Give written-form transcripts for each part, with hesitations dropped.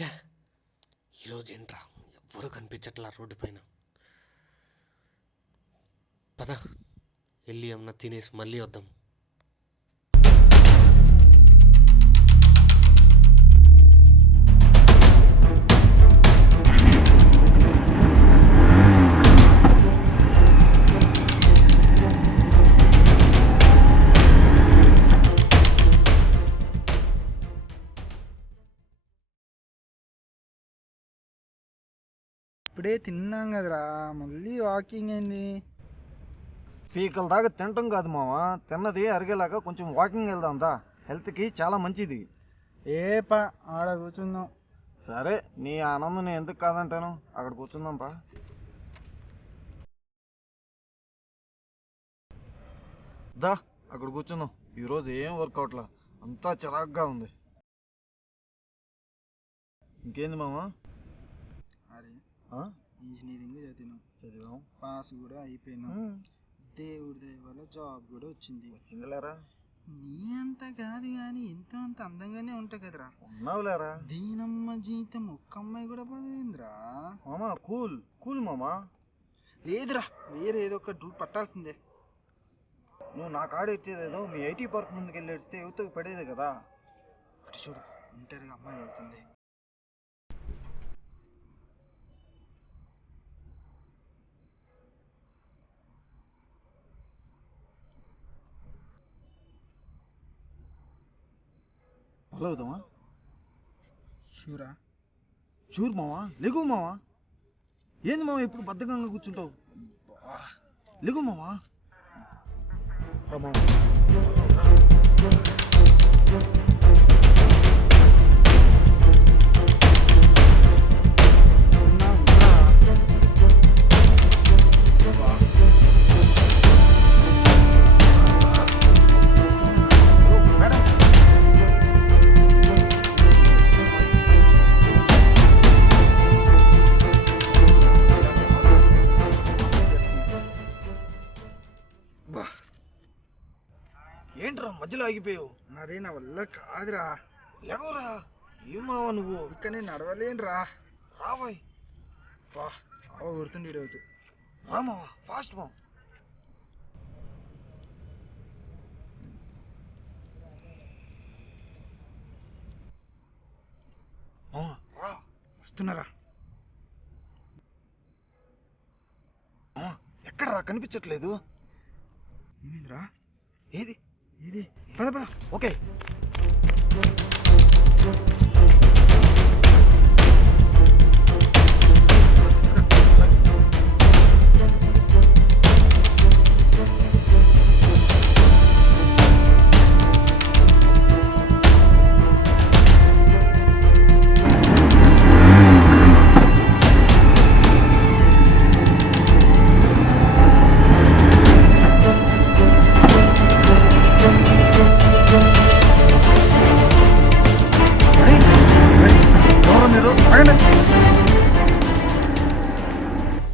ఛే, ఈరోజు ఏంట్రా ఎవ్వరూ కనిపించట్లా రోడ్డు పైన. పద వెళ్ళి ఏమన్నా తినేసి మళ్ళీ వద్దాం. ఇప్పుడే తిన్నాం కదరా, మళ్ళీ వాకింగ్ ఏంది? పీకల దాకా తినటం కాదు మామ, తిన్నది అరిగేలాగా కొంచెం వాకింగ్ వెళ్దాందా, హెల్త్కి చాలా మంచిది. ఏపా ఆడ కూర్చుందాం. సరే, నీ ఆనందం నేను ఎందుకు కాదంటాను, అక్కడ కూర్చుందాంపా. దా అక్కడ కూర్చుందాం. ఈరోజు ఏం వర్కౌట్లా, అంతా చిరాగ్గా ఉంది. ఇంకేంది మామ? అరే ఇంజనీరింగ్ చదివాం, పాస్ కూడా అయిపోయినాం. దేవుడి దయ వల్ల జాబ్ కూడా వచ్చిందిలేరా. నీ అంత కాదు కానీ ఎంతో అంత అందంగానే ఉంటావు కదరా. ఉన్నావులేరా. దీనమ్మ జీతం ఒక్క అమ్మాయి కూడా పడిందిరా. మామా కూల్ కూల్ మామా. లేదురా, వేరే ఏదో ఒక రూట్ పట్టాల్సిందే. నువ్వు నా కాడ ఇచ్చేదేదో మీ ఐటీ పార్క్ ముందుకు వెళ్ళి ఏడిస్తే యువతకు పడేదే కదా. అటు చూడు, ఇంటర్గా అమ్మాయి వెళ్తుంది. ఫాలో అవుతామా? షూరా? షూర్ మావా. లెగు మావా. ఏంది మావా ఇప్పుడు బద్ధకంగా కూర్చుంటావు? లెగు మావా. రా మావా. ఏంట్రా మధ్యలో ఆగిపోయావు? మరే నా వల్ల కాదురా. లేవరా. ఏం మావా నువ్వు? ఇక్కడ నేను నడవలేనురా. రావాయ్. సావ కొడుతుండే ఈరోజు. రా మావా, ఫాస్ట్ మావా. రా. వస్తున్నారా? ఎక్కడరా కనిపించట్లేదు? ఏమైందిరా? ఏది ఇది పద పద. ఓకే.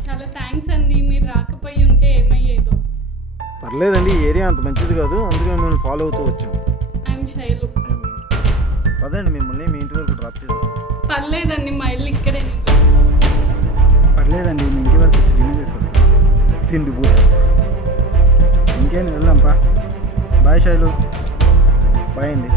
చాలా థ్యాంక్స్ అండి, మీరు రాకపోయి ఉంటే ఏమయ్యేదో. పర్లేదండి, ఈ ఏరియా అంత మంచిది కాదు, అందుకే మిమ్మల్ని ఫాలో అవుతూ వచ్చాం. ఐఎమ్ శైలు. పదండి, మిమ్మల్ని మీ ఇంటి వరకు డ్రాప్ చేసి. పర్లేదండి, మా ఇల్లు ఇక్కడే. పర్లేదండి, మీ ఇంటి వరకు డిన్నర్ చేసుకుంటాం. తిండి పూర. ఇంకేం వెళ్దాంపా. బాయ్ శైలు. బాయ్ అండి.